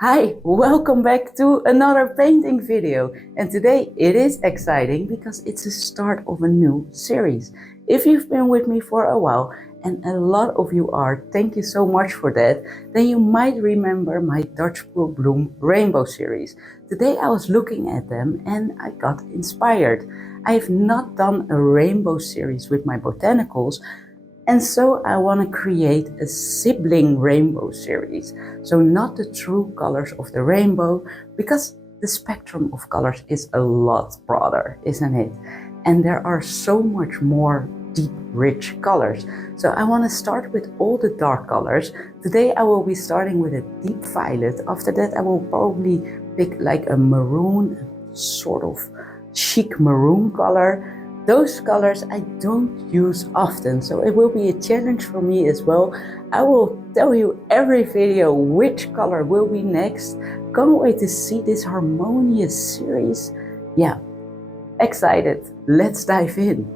Hi, welcome back to another painting video. And today it is exciting because it's the start of a new series. If you've been with me for a while, and a lot of you are, thank you so much for that, then you might remember my Dutch Bloom Rainbow series. Today I was looking at them and I got inspired. I have not done a rainbow series with my botanicals, and so I want to create a sibling rainbow series. So not the true colors of the rainbow, because the spectrum of colors is a lot broader, isn't it? And there are so much more deep, rich colors. So I want to start with all the dark colors. Today I will be starting with a deep violet. After that I will probably pick like a maroon, sort of chic maroon color. Those colors I don't use often, so it will be a challenge for me as well. I will tell you every video which color will be next. Can't wait to see this harmonious series. Yeah, excited. Let's dive in.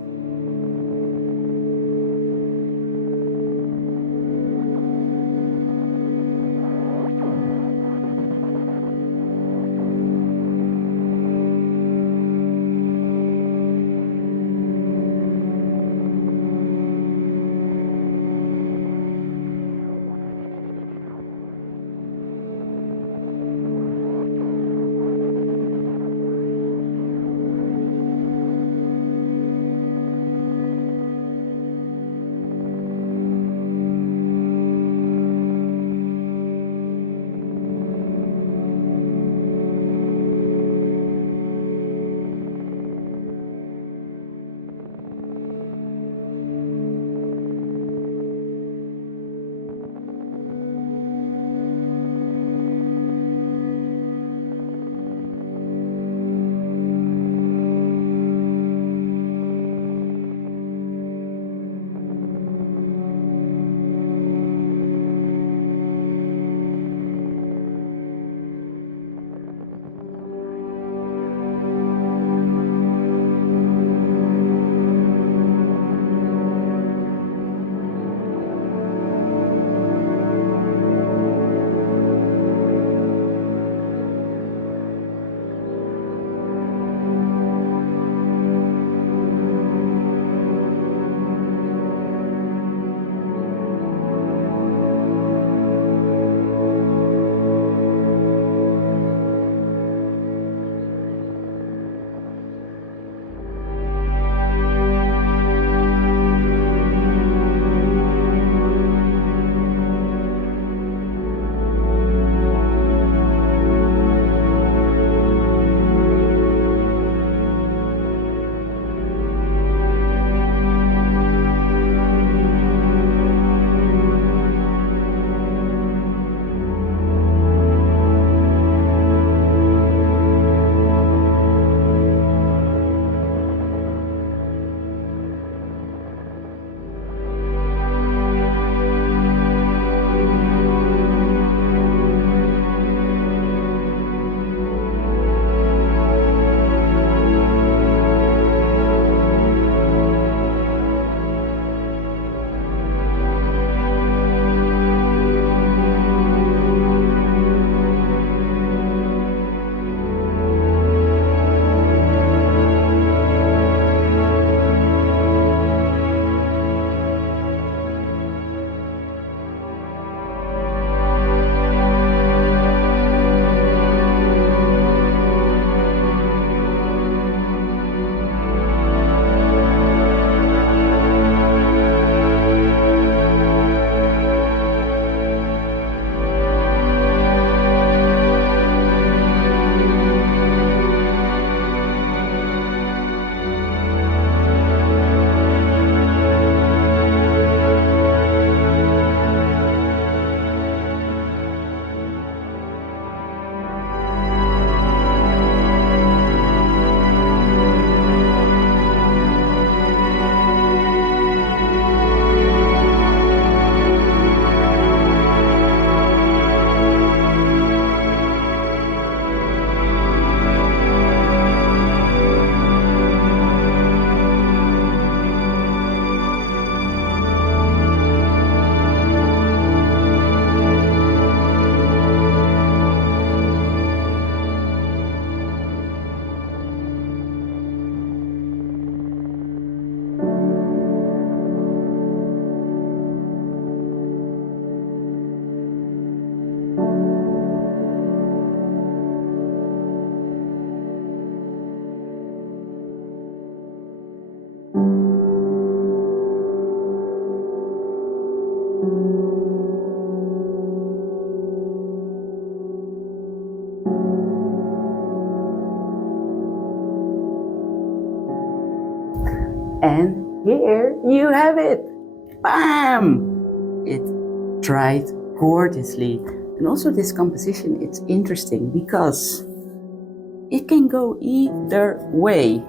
And here you have it. Bam! It dried gorgeously. And also this composition, it's interesting because it can go either way.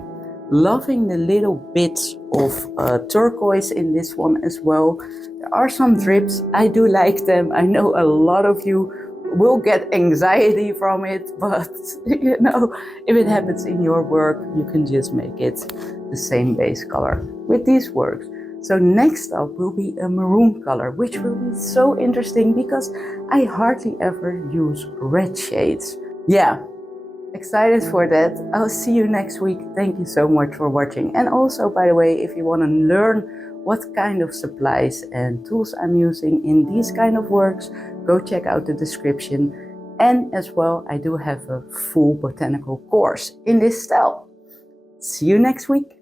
Loving the little bits of turquoise in this one as well. There are some drips, I do like them. I know a lot of you will get anxiety from it, but you know, if it happens in your work, you can just make it the same base color with these works. So next up will be a maroon color, which will be so interesting because I hardly ever use red shades. Yeah, excited for that. I'll see you next week. Thank you so much for watching. And also, by the way, if you want to learn what kind of supplies and tools I'm using in these kind of works, go check out the description. And as well, I do have a full botanical course in this style. See you next week.